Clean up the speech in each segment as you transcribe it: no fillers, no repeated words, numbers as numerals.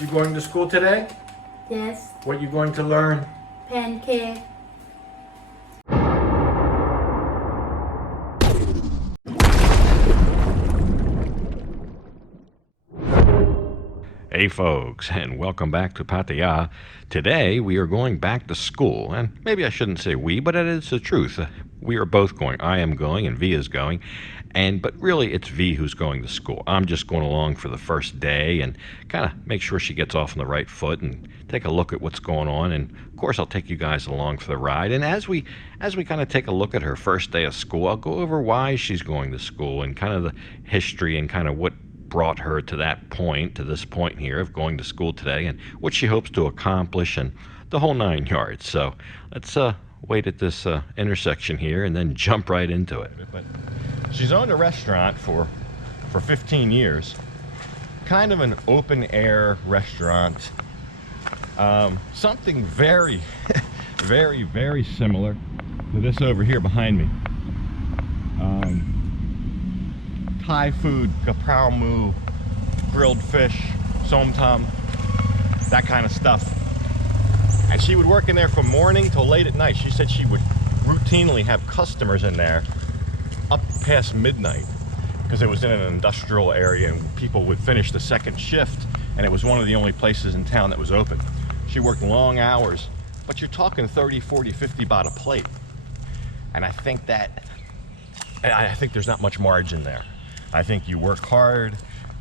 You going to school today? Yes. What you going to learn? Pancake. Hey folks, and welcome back to Pattaya. Today we are going back to school, and maybe I shouldn't say we, but it is the truth. We are both going. I am going and V is going, but really it's V who's going to school. I'm just going along for the first day and kind of make sure she gets off on the right foot and take a look at what's going on, and of course I'll take you guys along for the ride. And as we kind of take a look at her first day of school, I'll go over why she's going to school and kind of the history and kind of what brought her to this point here of going to school today and what she hopes to accomplish and the whole 9 yards. So let's wait at this intersection here and then jump right into it. But she's owned a restaurant for 15 years, kind of an open air restaurant, something very very similar to this over here behind me. Thai food, kaprao mu, grilled fish, som tam, that kind of stuff. And she would work in there from morning till late at night. She said she would routinely have customers in there up past midnight because it was in an industrial area and people would finish the second shift, and it was one of the only places in town that was open. She worked long hours, but you're talking 30, 40, 50 baht a plate. And I think there's not much margin there. I think you work hard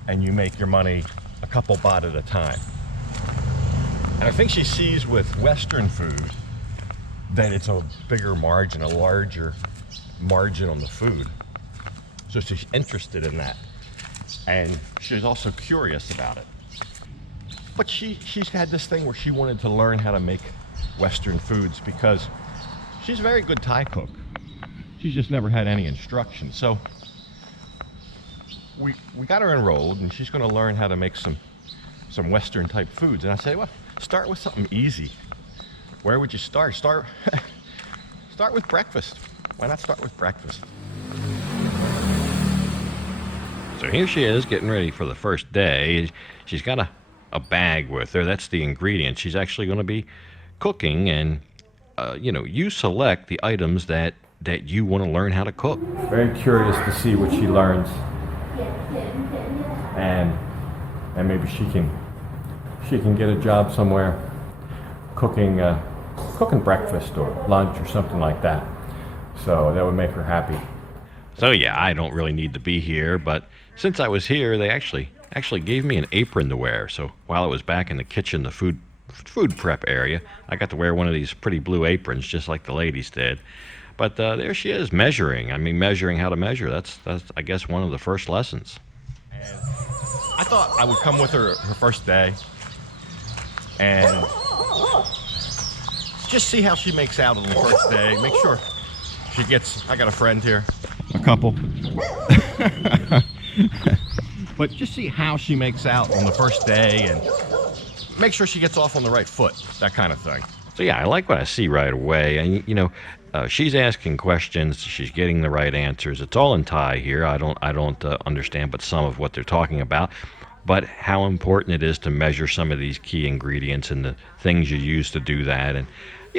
and you make your money a couple baht at a time. And I think she sees with Western food that it's a bigger margin, a larger margin on the food. So she's interested in that. And she's also curious about it. But she's had this thing where she wanted to learn how to make Western foods because she's a very good Thai cook. She's just never had any instruction. So we got her enrolled, and she's going to learn how to make some Western type foods. And I say, well, start with something easy. Where would you start? Start with breakfast. Why not start with breakfast? So here she is getting ready for the first day. She's got a bag with her. That's the ingredients. She's actually going to be cooking, and you select the items that you want to learn how to cook. Very curious to see what she learns, and maybe she can get a job somewhere cooking breakfast or lunch or something like that. So that would make her happy. So yeah, I don't really need to be here, but since I was here, they actually gave me an apron to wear. So while I was back in the kitchen, the food prep area, I got to wear one of these pretty blue aprons, just like the ladies did. But there she is, measuring. I mean, measuring how to measure. That's I guess one of the first lessons. And I thought I would come with her first day and just see how she makes out on the first day. Make sure she gets. I got a friend here, a couple. But just see how she makes out on the first day and make sure she gets off on the right foot, that kind of thing. So yeah, I like what I see right away. And she's asking questions, she's getting the right answers. It's all in Thai here. I don't understand but some of what they're talking about, but how important it is to measure some of these key ingredients and the things you use to do that. And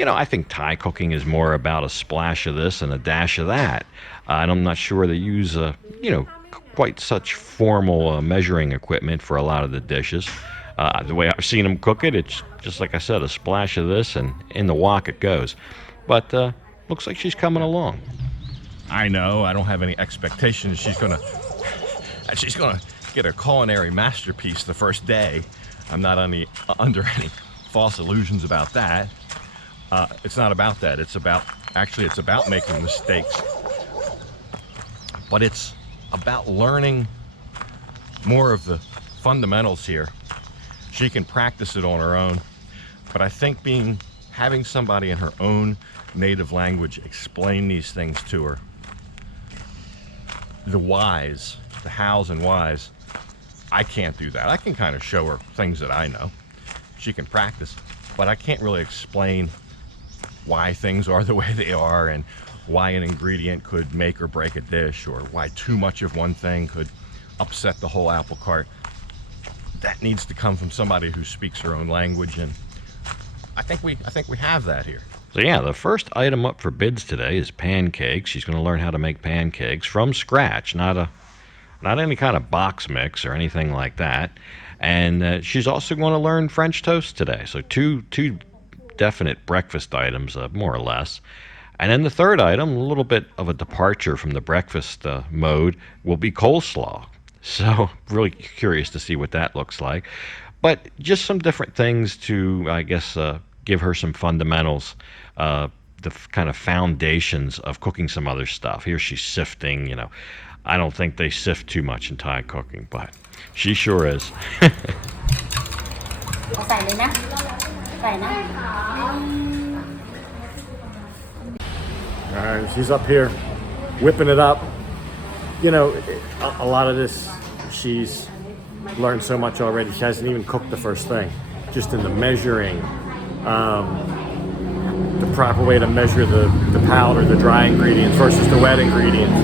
I think Thai cooking is more about a splash of this and a dash of that. And I'm not sure they use quite such formal measuring equipment for a lot of the dishes. The way I've seen them cook it, it's just like I said, a splash of this and in the wok it goes. But looks like she's coming along. I know, I don't have any expectations she's gonna get a culinary masterpiece the first day. I'm not under any false illusions about that. It's not about that. It's about making mistakes. But it's about learning more of the fundamentals here. She can practice it on her own, but I think having somebody in her own native language explain these things to her, the whys, the hows and whys, I can't do that. I can kind of show her things that I know. She can practice, but I can't really explain why things are the way they are and why an ingredient could make or break a dish, or why too much of one thing could upset the whole apple cart. that needs to come from somebody who speaks her own language, and I think we have that here. So yeah, the first item up for bids today is pancakes. She's going to learn how to make pancakes from scratch, not any kind of box mix or anything like that. And she's also going to learn French toast today. So two definite breakfast items, more or less. And then the third item, a little bit of a departure from the breakfast mode, will be coleslaw. So really curious to see what that looks like. But just some different things to, I guess, give her some fundamentals, the kind of foundations of cooking some other stuff. Here she's sifting, you know. I don't think they sift too much in Thai cooking, but she sure is. ใส่เลยนะใส่นะ All right, she's up here whipping it up. You know, a lot of this, she's learned so much already. She hasn't even cooked the first thing. Just in the measuring, the proper way to measure the powder, the dry ingredients versus the wet ingredients.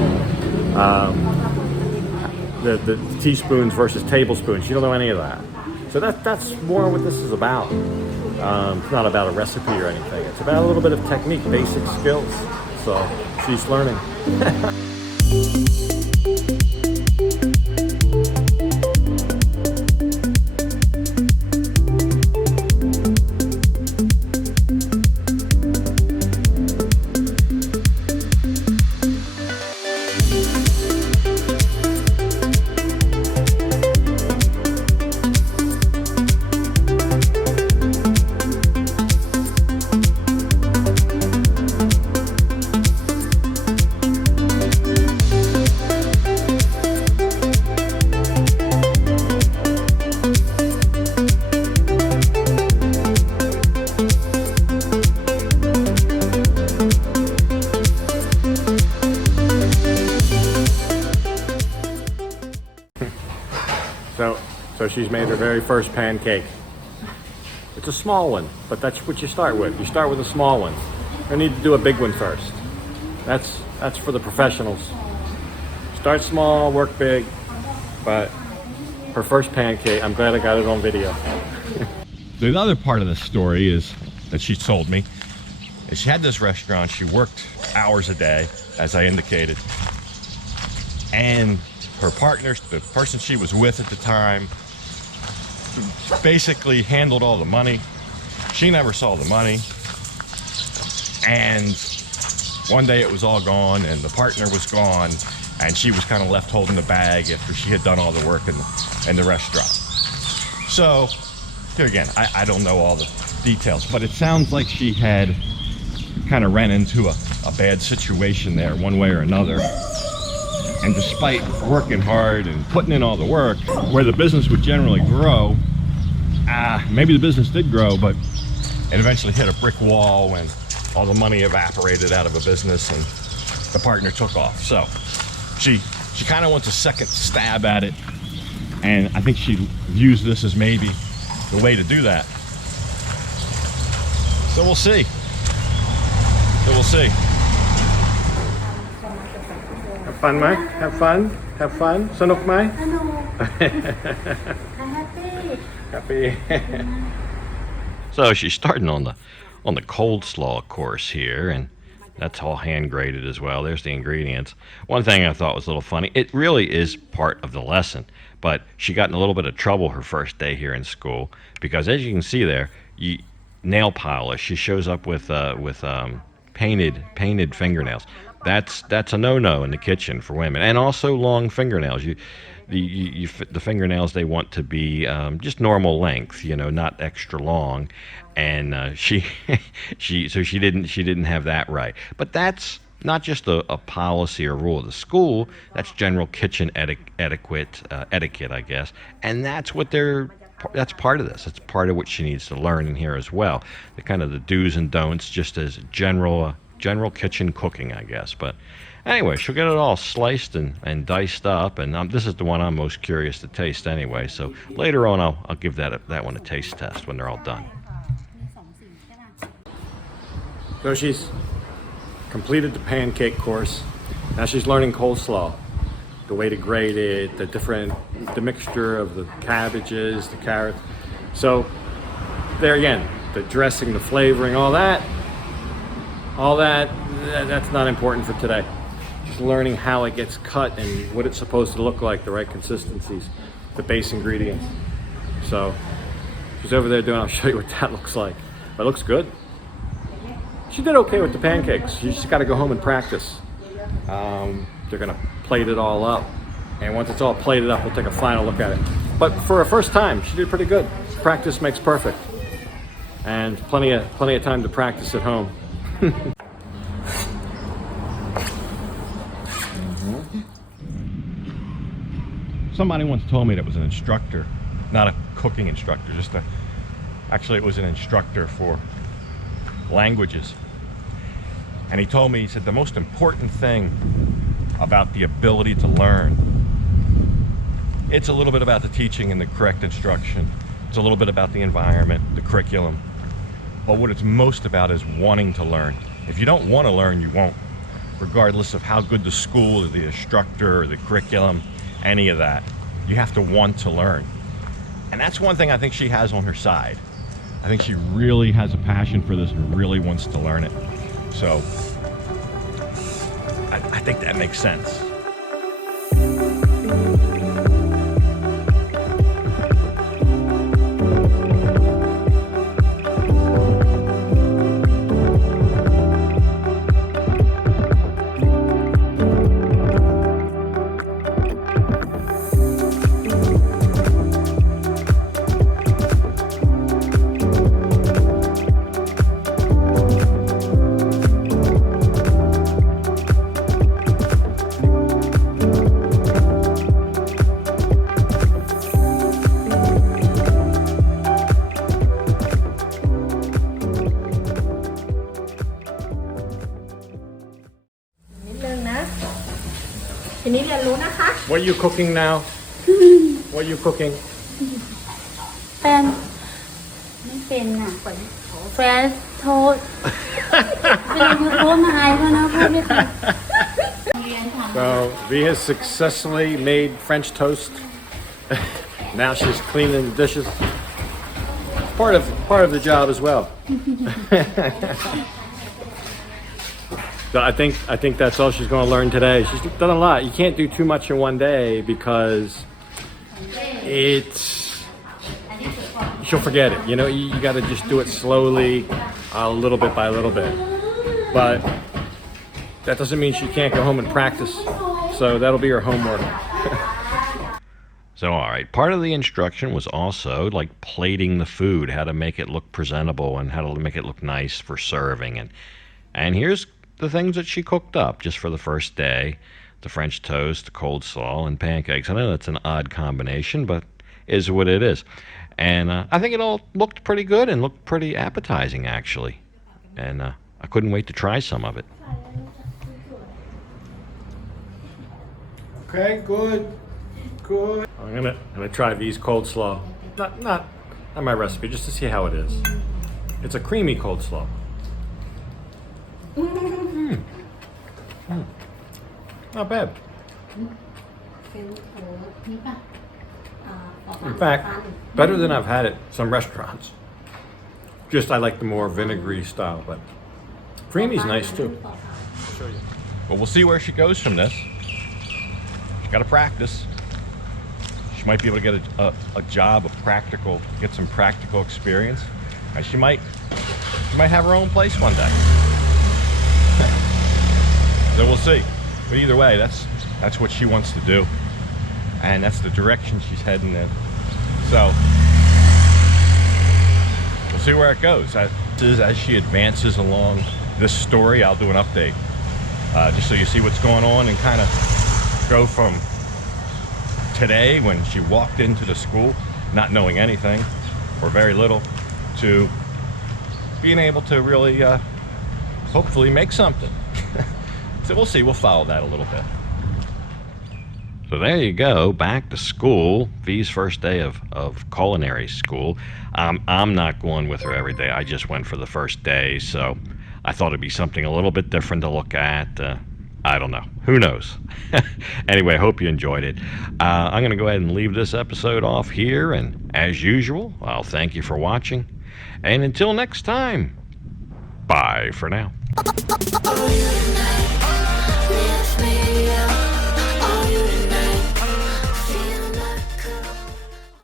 The teaspoons versus tablespoons. You don't know any of that. So that's more what this is about. It's not about a recipe or anything. It's about a little bit of technique, basic skills. So she's learning. So she's made her very first pancake. It's a small one, but that's what you start with. You start with a small one. You need to do a big one first. That's for the professionals. Start small, work big, but her first pancake, I'm glad I got it on video. The other part of the story is that she told me is she had this restaurant. She worked hours a day, as I indicated, and her partner, the person she was with at the time, basically handled all the money. She never saw the money, and one day it was all gone and the partner was gone, and she was kind of left holding the bag after she had done all the work in the restaurant. So here again, I don't know all the details, but it sounds like she had kind of ran into a bad situation there one way or another. And despite working hard and putting in all the work, where the business would generally grow, maybe the business did grow, but it eventually hit a brick wall when all the money evaporated out of a business and the partner took off. So she kind of wants a second stab at it, and I think she views this as maybe the way to do that. So we'll see. Have fun, Mike? Have fun? Have fun? สนุกไหม? Happy. So she's starting on the coleslaw course here, and that's all hand grated as well. There's the ingredients. One thing I thought was a little funny, it really is part of the lesson, but she got in a little bit of trouble her first day here in school because, as you can see there, nail polish. She shows up with painted fingernails. That's a no-no in the kitchen for women, and also long fingernails. The fingernails, they want to be just normal length, you know, not extra long. And she didn't have that right. But that's not just a policy or rule of the school. That's general kitchen etiquette, I guess. And that's that's part of this. It's part of what she needs to learn in here as well. The kind of the do's and don'ts, just as general kitchen cooking, I guess. But anyway, she'll get it all sliced and diced up, and this is the one I'm most curious to taste anyway. So later on, I'll give that one a taste test when they're all done. So she's completed the pancake course. Now she's learning coleslaw. the way to grate it, the mixture of the cabbages, the carrots. So there again, the dressing, the flavoring, all that's not important for today. Just learning how it gets cut and what it's supposed to look like, the right consistencies, the base ingredients. So she's over there doing, I'll show you what that looks like. But it looks good. She did okay with the pancakes. She just got to go home and practice. They're gonna plate it all up, and once it's all plated up, we'll take a final look at it. But for her first time, she did pretty good. Practice makes perfect, and plenty of time to practice at home. Somebody once told me that was an instructor, not a cooking instructor, actually it was an instructor for languages. And he told me, he said, the most important thing about the ability to learn, it's a little bit about the teaching and the correct instruction. It's a little bit about the environment, the curriculum. But what it's most about is wanting to learn. If you don't want to learn, you won't, regardless of how good the school or the instructor or the curriculum, any of that. You have to want to learn. And that's one thing I think she has on her side. I think she really has a passion for this and really wants to learn it. So I think that makes sense. What are you cooking now? What are you cooking? แฟนไม่เป็นอ่ะแฟนโทษเวลายูทูบมาอายเขานะพูดไม่เป็น So V has successfully made French toast. Now she's cleaning the dishes. Part of the job as well. So I think that's all she's going to learn today. She's done a lot. You can't do too much in one day because she'll forget it. You know, you got to just do it slowly, a little bit by little bit. But that doesn't mean she can't go home and practice. So that'll be her homework. So, all right, part of the instruction was also like plating the food, how to make it look presentable and how to make it look nice for serving. And here's the things that she cooked up just for the first day: the French toast, the coleslaw, and pancakes. I know that's an odd combination, but is what it is. And I think it all looked pretty good and looked pretty appetizing, actually. And I couldn't wait to try some of it. Okay, good. I'm gonna try V's coleslaw. Not my recipe, just to see how it is. It's a creamy coleslaw. Not bad. In fact, better than I've had at some restaurants. Just I like the more vinegary style, but creamy's nice too. I'll show you. Well, we'll see where she goes from this. She's got to practice. She might be able to get a job of get some practical experience. And she might have her own place one day. So we'll see. But either way, that's what she wants to do. And that's the direction she's heading in. So we'll see where it goes. As she advances along this story, I'll do an update. Just so you see what's going on and kind of go from today when she walked into the school not knowing anything or very little to being able to really hopefully make something. So we'll see, we'll follow that a little bit. So there you go, back to school. V's first day of culinary school. I'm not going with her every day. I just went for the first day, so I thought it'd be something a little bit different to look at. I don't know. Who knows? Anyway, hope you enjoyed it. I'm going to go ahead and leave this episode off here. And as usual, I'll thank you for watching. And until next time, bye for now.